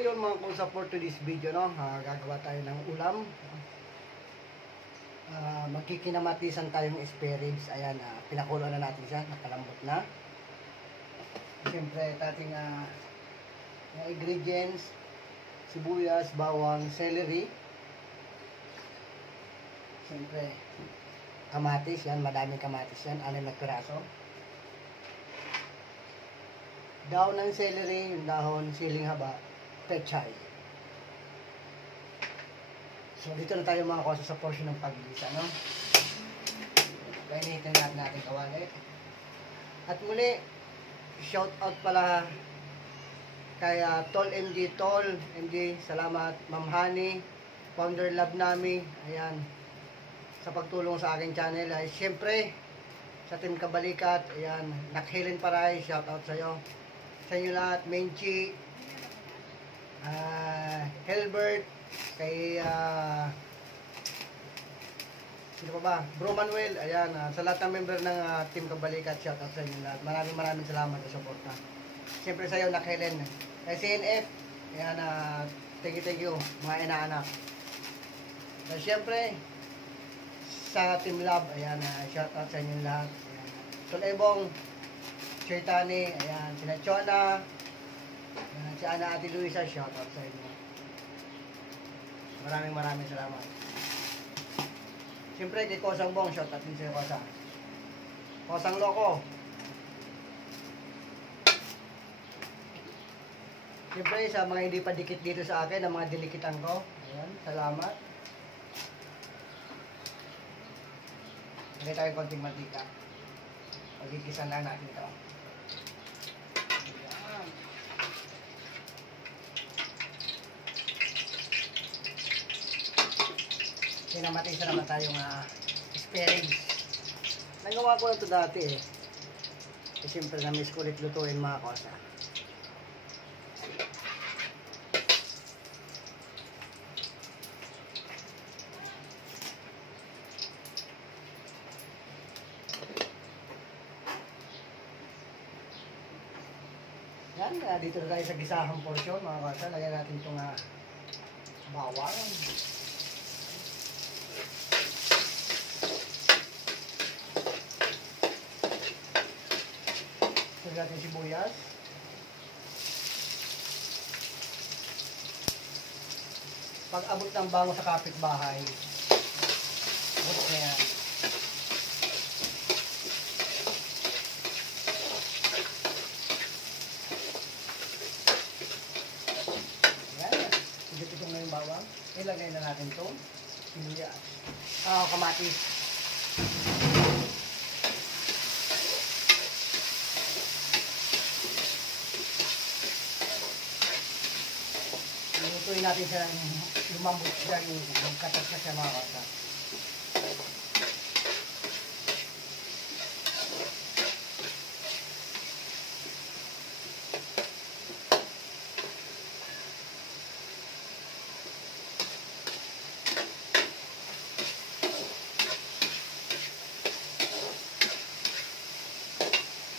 yun mga kung support to this video, no? Gagawa tayo ng ulam. Magkikinamatisan tayong spare ribs. Ayan, pinakulo na natin siya, nakalambot na. Siyempre, ating ingredients, sibuyas, bawang, celery. Siyempre, kamatis, yan, madaming kamatis yan, 6 na piraso. Dahon ng celery, yung dahon, siling haba, pechay. So, dito na tayo mga kosa sa portion ng paglisa, no? Kainitin natin kawali. At muli, shout out pala kay Tol MG, salamat. Ma'am Honey, Founder Love Nami, ayan, sa pagtulong sa aking channel. Ay, siyempre, sa Team Kabalikat, ayan, Nakhelen Paray, shout out sa'yo. Sa inyo lahat, Menchi, Helbert, kay sino pa ba? Bro Manuel, ayan, sa lahat ng member ng Team Kabalikat, shout out sa inyo lahat. Maraming salamat sa suporta. Siyempre sa iyo, Nakhelen, kay CNF, ayan, thank you, mga inaanak. So, siyempre, sa Team Love, ayan, shout out sa inyo lahat. Ayan. Tulebong, Chaitani, ayan, sina Chona, ayan, si Ana Ate Luisa, shout out sa inyo. Maraming salamat. Siyempre, kay Kosang Bong, shout out din sa'yo, Kosang. Kosang Loko. Siyempre, sa mga hindi pa dikit dito sa akin, ang mga dilikitan ko, ayan, salamat. Lagay tayo konting mantika. Pagkikisan lang natin ito. Ayan. Kinamatisa naman tayong spare ribs. Nagawa ko na ito dati eh. Siyempre na-miss ko ulit lutuin mga kosa. Yan, dito na tayo sa gisahang portion mga kosa. Lagyan natin itong bawang. Lagyan natin sibuyas. Pag abot ng bango sa kapitbahay, abot na yan. Bawang, ilagay na natin itong sibuyas. Kamatis. Lutuin natin siya, lumambot siya, magkatas na siya mga kasa.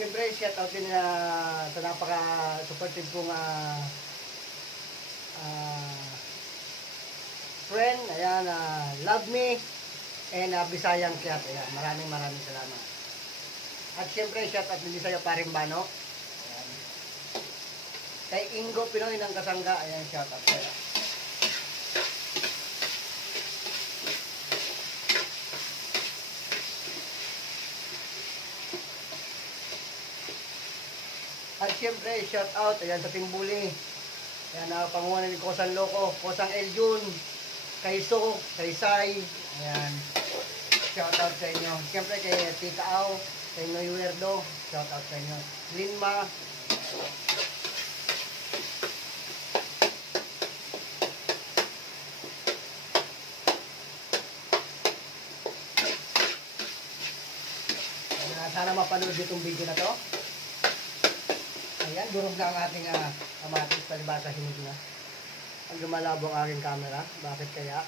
Siyempre, shout out din sa napaka-supportive kong friend. Ayan, Love Me and Bisayang Cat. Ayan, maraming salamat. At siyempre, shout out din sa'yo, Parimbano. Ayan. Kay Ingo Pinoy ng Kasangga. Ayan, shout out sa'yo. At siyempre, shout out, ayan, sa Timbuli. Ayan, pangunan ni Kosang Loko, Kosang Eljun, kay So, kay Sai. Ayan, shout out sa inyo. Siyempre, kay Tita Au, kay Noy Werdo, shout out sa inyo. Linma. Ayan, sana mapanood itong video na to. Ayan, durog na ang ating kamatis, palibasa hinog na. Ang lumalabo ang aking camera. Bakit kaya?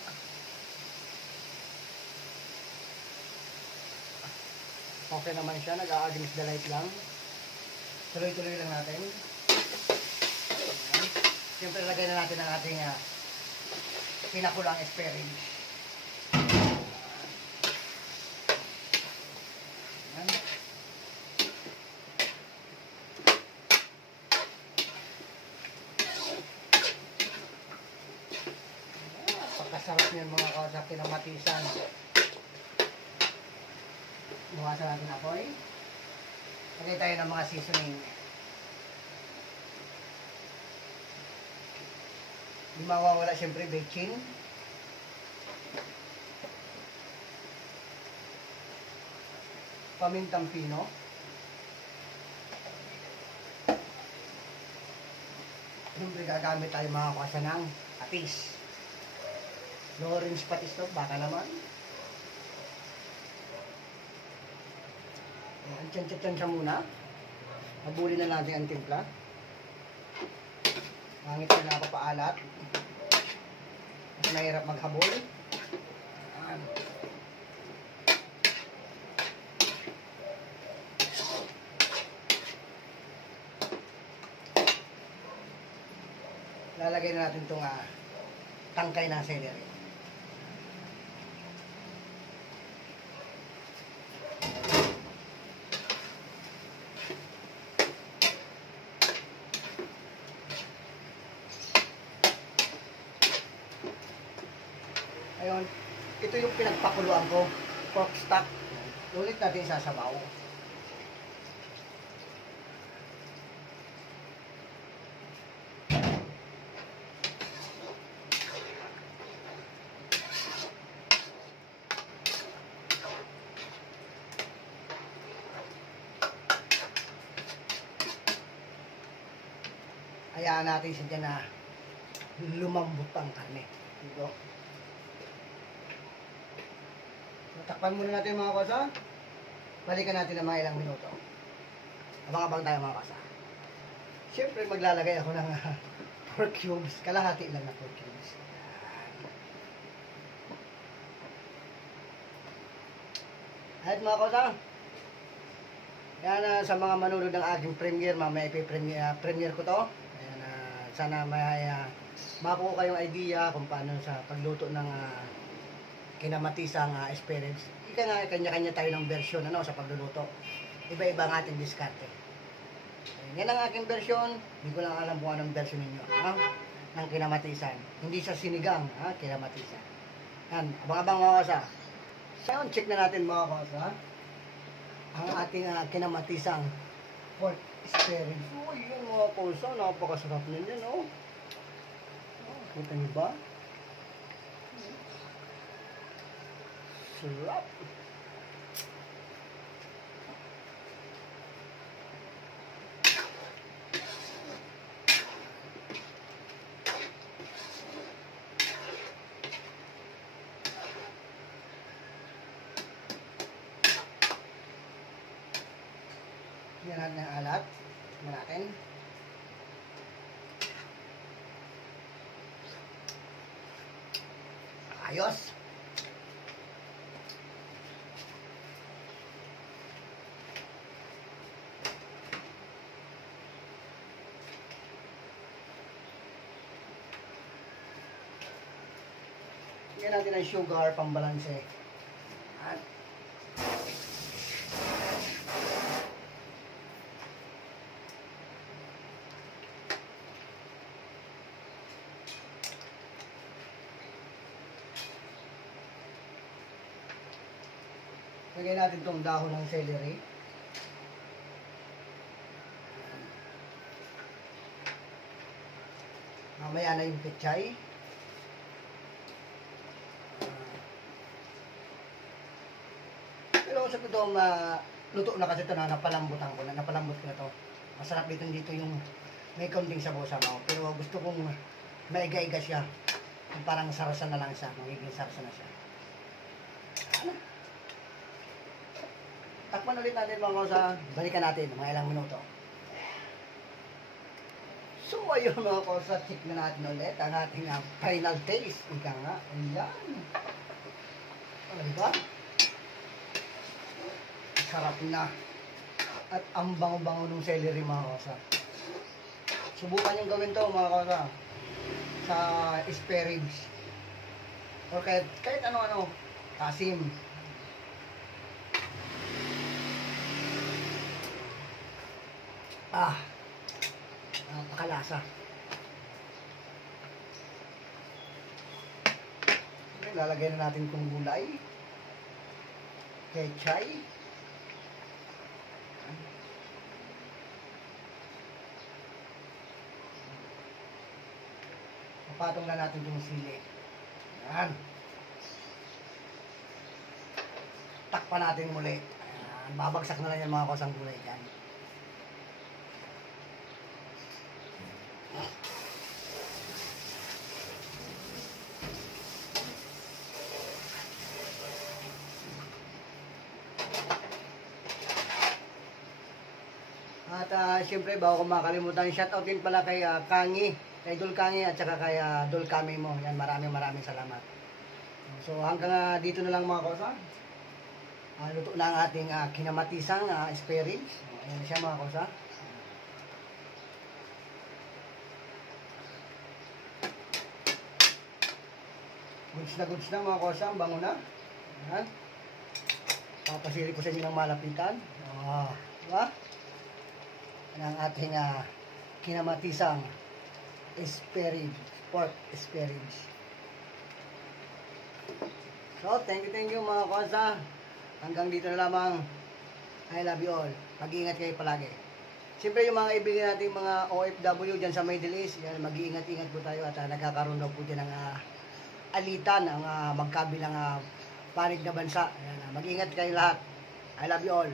Okay naman siya, nag-a-against the light lang. Tuloy-tuloy lang natin. Ayan. Siyempre, lagay na natin ang ating pinakulang asparagus. Ayan. Pagkasarap niyan mga kausap, kinamatisan. Bukasan natin apoy. Lagay tayo ng mga seasoning. Di mawawala siyempre bechin. Pamintang pino. Siyempre gagamit tayo mga kasa ng patis. Orange patis to, baka naman. Ayan, tsansya muna. Habulin na natin ang timpla. Mangit na napapaalat. Mas mahirap maghabol. Ayan. Lalagay na natin itong tangkay na celery. Ayun, ito yung pinagpakuluan ko, pork stock. Ulit natin sasabaw. Hayaan natin siya dyan na lumambot ang karne. Dito. Takpan muna natin mga kasa. Balikan natin ng mga ilang minuto. Abang-abang tayo mga kasa. Siyempre maglalagay ako ng pork cubes. Kalahati lang na pork cubes. At mga kasa, yan sa mga manunod ng aking premiere, mamaya ipi-premiere ko to. Ayan, sana may makuha kayong idea kung paano sa pagluto ng kinamatisang asparagus. Ika nga, kanya-kanya tayo ng version sa pagluluto. Iba-iba ang ating diskarte. Yan ang aking version. Hindi ko lang alam kung anong version ninyo. Ng kinamatisan. Hindi sa sinigang, kinamatisan. Yan, abang-abang mga kasa. So, check na natin mga kasa. Ang ating kinamatisang pork asparagus. Oh, yun mga kasa. Napakasarap ninyo, no? Kita niyo ba? Sarap. Yan natin ang alat. Tingnan natin. Ayos. Yan natin ang sugar pambalanse. At lagyan natin itong dahon ng celery. Mamaya na yung pechay. Pero sa ito, luto na kasi ito na napalambutan ko na. Napalambot ko na ito. Masarap dito yung may kaunting sabaw-sabaw. Pero gusto kong maiga-iga siya. Parang sarasan na lang siya. Magiging sarasan na siya. Ano? Takpan ulit natin mga kausa. Balikan natin mga ilang minuto. So ayun mga kausa, check na natin ulit ang ating final taste. Ika nga. Ayan. Ano diba? Sarap na. At ang bango-bango ng celery mga kausa. Subukan yung gawin to mga kausa. sa spare ribs. Or kahit ano-ano, kasim. Napakalasa. Lalagay na natin kung gulay. Pechay. Papatong na natin itong sili. Ayan. Takpan natin muli. Ayan. Babagsak na lang yung mga kosang gulay dyan. At syempre, bago ko makalimutan, shoutout din pala kay Kangi, kay Dul Kangi at saka kay Dul Kami mo. Yan, maraming salamat. So hanggang dito na lang mga kosa. Luto na ang ating kinamatisang spare ribs. Ayan siya mga kosa. Goods na mga kosa, ang bango na. Ayan. Papasiri ko sa inyo ng malapitan. Diba? Yan ang ating kinamatisang spare ribs, pork spare ribs. So, thank you mga kosa. Hanggang dito na lamang. I love you all. Mag-iingat kayo palagi. Siyempre yung mga ibigay natin mga OFW dyan sa Middle East, yan, mag-iingat-ingat po tayo at nagkakaroon daw po dyan ng alitan, ang magkabilang panig na bansa. Yan, mag-iingat kayo lahat. I love you all.